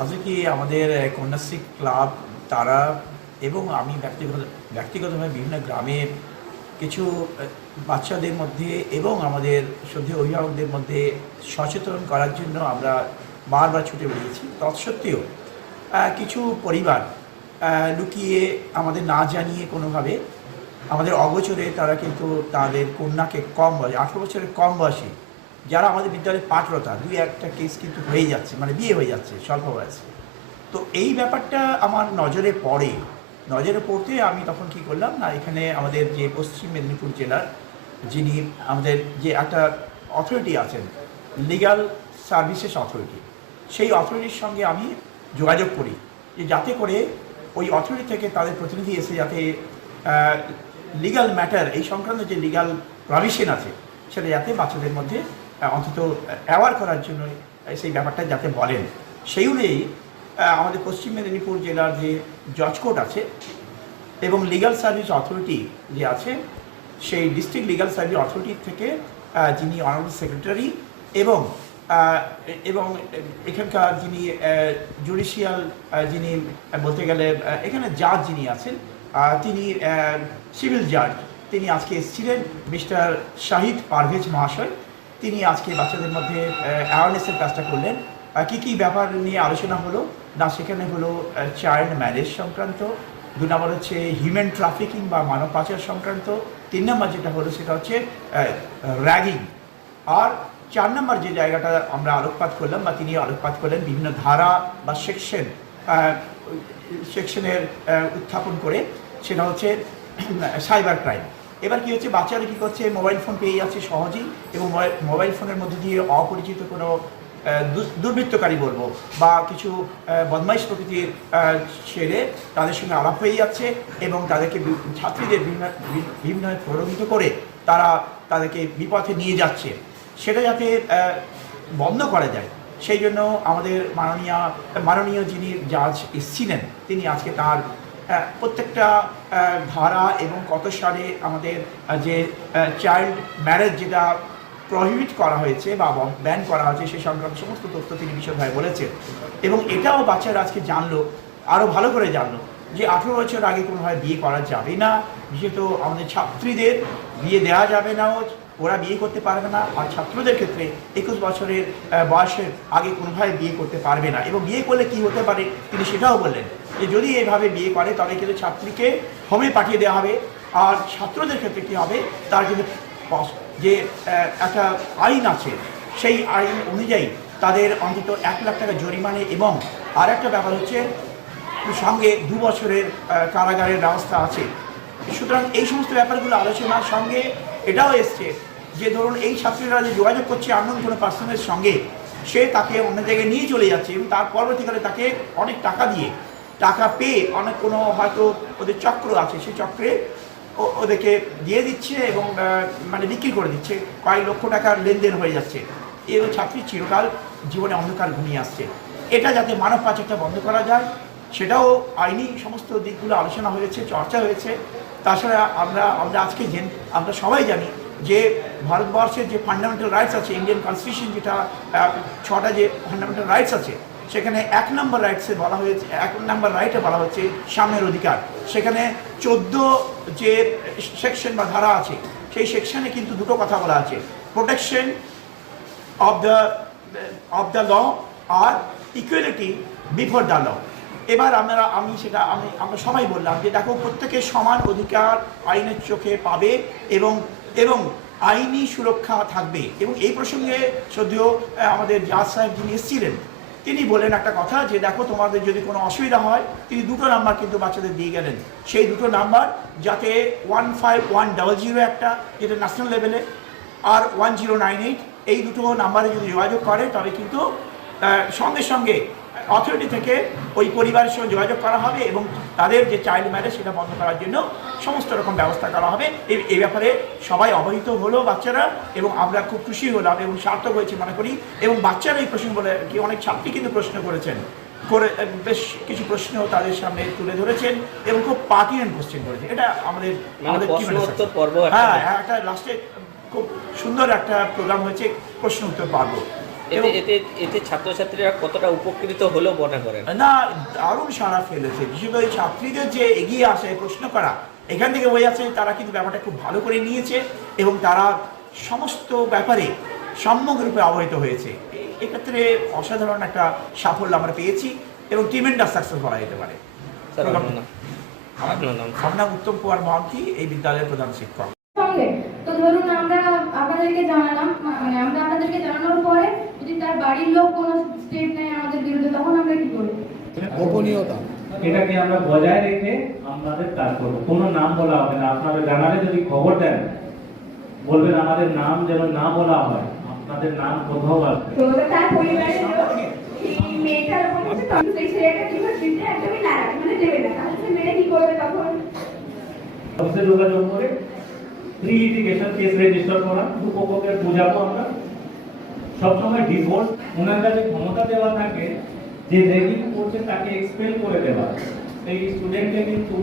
আজকে কি আমাদের কন্যাশ্রী ক্লাব, তারা এবং আমি ব্যক্তিগত, ব্যক্তিগতভাবে বিভিন্ন গ্রামে কিছু বাচ্চাদের মধ্যে এবং আমাদের সদ্য অভিভাবকদের মধ্যে সচেতন করার জন্য আমরা বারবার ছুটে বেরিয়েছি। তৎসত্ত্বেও কিছু পরিবার লুকিয়ে আমাদের না জানিয়ে কোনোভাবে আমাদের অগোচরে তারা কিন্তু তাদের কন্যাকে কম বয়সে, আঠেরো বছরের কম বয়সী যারা আমাদের বিদ্যালয়ে পাঠরতা, দুই একটা কেস কিন্তু হয়ে যাচ্ছে মানে বিয়ে হয়ে যাচ্ছে, স্বল্প বয়সে। তো এই ব্যাপারটা আমার নজরে পড়ে। নজরে পড়তে আমি তখন কি করলাম না, এখানে আমাদের যে পশ্চিম মেদিনীপুর জেলার যিনি আমাদের যে একটা অথরিটি আছেন লিগ্যাল সার্ভিসেস অথরিটি সেই অথরিটির সঙ্গে আমি যোগাযোগ করি যে যাতে করে ওই অথরিটি থেকে তাদের প্রতিনিধি এসে যাতে লিগ্যাল ম্যাটার এই সংক্রান্ত যে লিগ্যাল প্রভিশন আছে, সেটা যাতে বাচ্চাদের মধ্যে অন্তত অ্যাওয়ার করার জন্য সেই ব্যাপারটা যাতে বলেন। সেই অনুযায়ী আমাদের পশ্চিম মেদিনীপুর জেলার যে জজ কোর্ট আছে এবং লিগ্যাল সার্ভিস অথরিটি যে আছে, সেই ডিস্ট্রিক্ট লিগ্যাল সার্ভিস অথরিটি থেকে যিনি অনারেবল সেক্রেটারি এবং এবং এখানকার যিনি জুডিশিয়াল যিনি বলতে গেলে এখানে জাজ যিনি আছেন তিনি সিভিল জাজ তিনি আজকে এসেছিলেন মিস্টার শাহিদ পারভেজ মহাশয়। তিনি আজকে বাচ্চাদের মধ্যে অ্যাওয়ারনেসের কাজটা করলেন। কি কি ব্যাপার নিয়ে আলোচনা হলো? না, সেখানে হলো চাইল্ড ম্যারেজ সংক্রান্ত। দু নম্বর হচ্ছে হিউম্যান ট্রাফিকিং বা মানব পাচার সংক্রান্ত। তিন নম্বর যেটা হলো, সেটা হচ্ছে র্যাগিং আর চার নম্বর যে জায়গাটা আমরা আলোকপাত করলাম বা তিনি আলোকপাত করলেন, বিভিন্ন ধারা বা সেকশন সেকশনের উত্থাপন করে, সেটা হচ্ছে সাইবার ক্রাইম এবার কি হচ্ছে? বাচ্চারা কি করছে? মোবাইল ফোন পেয়ে যাচ্ছে সহজেই এবং মোবাইল- ফোনের মধ্যে দিয়ে অপরিচিত কোনো দুর্বৃত্তকারী বলব বা কিছু বদমাইশ প্রকৃতির ছেলে তাদের সঙ্গে আলাপ হয়ে যাচ্ছে এবং তাদেরকে ছাত্রীদের বিভিন্ন প্রলোভিত করে তারা তাদেরকে বিপথে নিয়ে যাচ্ছে। সেটা যাতে বন্ধ করা যায়। সেই জন্য আমাদের মাননীয় মাননীয় যিনি জাজ এসেছিলেন, তিনি আজকে তার প্রত্যেকটা ধারা এবং কত সালে আমাদের যে চাইল্ড ম্যারেজ যেটা প্রহিবিট করা হয়েছে বা ব্যান করা হয়েছে সে সংক্রান্ত সমস্ত তথ্য তিনি বিশদভাবে বলেছেন। এবং এটাও বাচ্চারা আজকে জানলো আরও ভালো করে জানলো যে আঠেরো বছর আগে কোনোভাবে বিয়ে করা যাবে না। বিশেষত আমাদের ছাত্রীদের বিয়ে দেওয়া যাবে না ওরা বিয়ে করতে পারবে না আর ছাত্রদের ক্ষেত্রে একুশ বছরের বয়সের আগে কোনোভাবে বিয়ে করতে পারবে না। এবং বিয়ে করলে কি হতে পারে তিনি সেটাও বললেন যে যদি এভাবে বিয়ে করে তবে কিন্তু ছাত্রীকে হোমে পাঠিয়ে দেওয়া হবে আর ছাত্রদের ক্ষেত্রে কী হবে? তার কিন্তু যে একটা আইন আছে, সেই আইন অনুযায়ী তাদের অন্তত এক লাখ টাকা জরিমানে এবং আর একটা ব্যাপার হচ্ছে সঙ্গে দু বছরের কারাগারের ব্যবস্থা আছে। সুতরাং এই সমস্ত ব্যাপারগুলো আলোচনার সঙ্গে এটাও এসছে যে ধরুন এই ছাত্রীরা যে যোগাযোগ করছে আননোন কোনো পার্সনের সঙ্গে, সে তাকে অন্য জায়গায় নিয়ে চলে যাচ্ছে এবং তার পরবর্তীকালে তাকে অনেক টাকা দিয়ে, টাকা পেয়ে অনেক কোনো হয়তো ওদের চক্র আছে, সেই চক্রে ওদেরকে দিয়ে দিচ্ছে এবং মানে বিক্রি করে দিচ্ছে। কয়েক লক্ষ টাকার লেনদেন হয়ে যাচ্ছে। এই ছাত্রী চিরকাল জীবনে অন্ধকার ঘুমিয়ে আসছে। এটা যাতে মানব পাচারটা বন্ধ করা যায়, সেটাও আইনি সমস্ত দিকগুলো আলোচনা হয়েছে, চর্চা হয়েছে। তাছাড়া আমরা আমরা আজকে আমরা সবাই জানি যে ভারতবর্ষের যে ফান্ডামেন্টাল রাইটস আছে ইন্ডিয়ান কনস্টিটিউশন যেটা ছটা যে ফান্ডামেন্টাল রাইটস আছে, সেখানে এক নম্বর রাইটসে বলা হয়েছে, এক নম্বর রাইটে বলা হচ্ছে সাম্যের অধিকার। সেখানে চোদ্দ যে সেকশন বা ধারা আছে, সেই সেকশনে কিন্তু দুটো কথা বলা আছে protection of the of the law R equality before the law এবার আমরা আমি সেটা আমি আমরা সবাই বললাম যে দেখো প্রত্যেকের সমান অধিকার আইনের চোখে পাবে এবং এবং আইনি সুরক্ষা থাকবে। এবং এই প্রসঙ্গে আহ, আমাদের জাজ সাহেব যিনি এসেছিলেন তিনি বললেন একটা কথা যে দেখো তোমাদের যদি কোনো অসুবিধা হয় তিনি দুটো নাম্বার কিন্তু বাচ্চাদের দিয়ে গেলেন। সেই দুটো নাম্বার যাতে one five one double zero একটা যেটা ন্যাশনাল লেভেলে আর ওয়ান জিরো নাইন এইট এই দুটো নাম্বারে যদি যোগাযোগ করে তবে কিন্তু সঙ্গে সঙ্গে অথরিটি থেকে ওই পরিবারের সঙ্গে যোগাযোগ করা হবে এবং তাদের যে চাইল্ড ম্যারেজ সেটা বন্ধ করার জন্য সমস্ত রকম ব্যবস্থা করা হবে। এই- ব্যাপারে সবাই অবহিত হলো বাচ্চারা এবং আমরা খুব খুশি হলাম এবং সার্থক হয়েছে মনে করি এবং বাচ্চারা এই প্রশ্ন বলে কি অনেক ছাত্রী কিন্তু প্রশ্ন করেছেন। করে বেশ কিছু প্রশ্ন তাদের সামনে তুলে ধরেছেন এবং খুব পার্টিনেন্ট কোশ্চেন করেছে এটা আমাদের মানে আমাদের হ্যাঁ হ্যাঁ, একটা লাস্টে খুব সুন্দর একটা প্রোগ্রাম হয়েছে প্রশ্ন উত্তর পারব। এতে এবং- এতে এতে ছাত্রছাত্রীরা কতটা উপকৃত হলো মনে করেন? না দারুণ সাড়া ফেলেছে। বিশেষ করে ছাত্রীদের যে এগিয়ে আসে প্রশ্ন করা এখান থেকে বোঝা যাচ্ছে তারা কিন্তু ব্যাপারটা খুব ভালো করে নিয়েছে এবং তারা সমস্ত ব্যাপারে সম্যকরূপে অবহিত হয়েছে। এক্ষেত্রে অসাধারণ একটা সাফল্য আমরা পেয়েছি এবং টিমেন্ডার সাকসেস বলা যেতে পারে। আমার নাম উত্তম কুমার মহান্তি এই বিদ্যালয়ের প্রধান শিক্ষক। তো ধরুন আমরা আপনাদেরকে জানালাম মানে আমরা আপনাদেরকে জানানোর পরে তার বাড়ির লোক কোনো স্টেপ নেয় আমাদের বিরুদ্ধে তখন আমরা কি করব গোপনীয়তা। এটাকে আমরা বজায় রেখে আমাদের কাজ করব। কোনো নাম বলা হবে না। আপনারা জানালে যদি খবর দেন বলবেন আমাদের নাম যেন না বলা হয় আপনাদের নাম কোথাও আসবে। মানে যোগাযোগ করে প্রি লিটিগেশন কেস রেজিস্টার করা। দুপক্ষকে বোঝাবো আমরা। সবসময় ডিভোর্স ওনার কাছে ক্ষমতা দেওয়া থাকে যে রেগিং করছে তাকে এক্সপেল করে দেওয়া। সেই স্টুডেন্টকে কিন্তু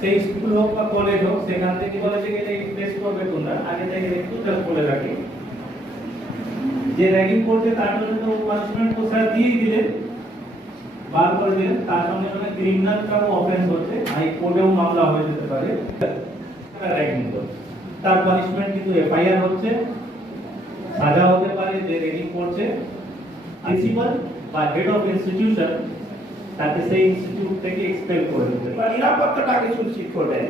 সেই স্কুল হোক বা কলেজ হোক, সেখান থেকে কলেজে গেলে রিপ্লেস করবে তোমরা, আগে থেকে একটু বলে রাখি। যে র্যাগিং করছে তার জন্য তো পানিশমেন্ট তো স্যার দিয়েই দিলেন। বার করে দিলেন, তার সঙ্গে মানে ক্রিমিনাল কারও অফেন্স হচ্ছে হাইকোর্টেও মামলা হয়ে যেতে পারে। র্যাগিং করছে। তার পানিশমেন্ট কিন্তু এফআইআর হচ্ছে। সাজা হতে পারে যে র্যাগিং করছে প্রিন্সিপাল বা হেড অফ ইনস্টিটিউশন তাকে সেই ইনস্টিটিউট থেকে এক্সপেল করে দিতে বা নিরাপত্তাটাকে সুনিশ্চিত করবেন।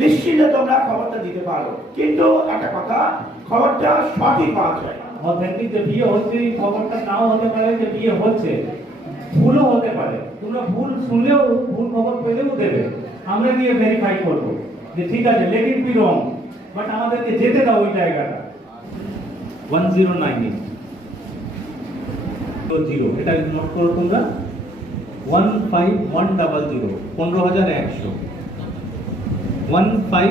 নিশ্চিন্তে তোমরা খবরটা দিতে পারো। কিন্তু একটা কথা খবরটা সঠিক হওয়া চাই অথেন্টিক যে বিয়ে হচ্ছে এই খবরটা নাও হতে পারে যে বিয়ে হচ্ছে। ভুলও হতে পারে। তোমরা ভুল শুনলেও ভুল খবর পেলেও দেবে। আমরা গিয়ে ভেরিফাই করব যে ঠিক আছে let it be wrong but আমাদেরকে যেতে দাও ওই জায়গাটা। ওয়ান জিরো নাইন জিরো এটা নোট করো তোমরা one five one double zero পনেরো হাজার একশো। One five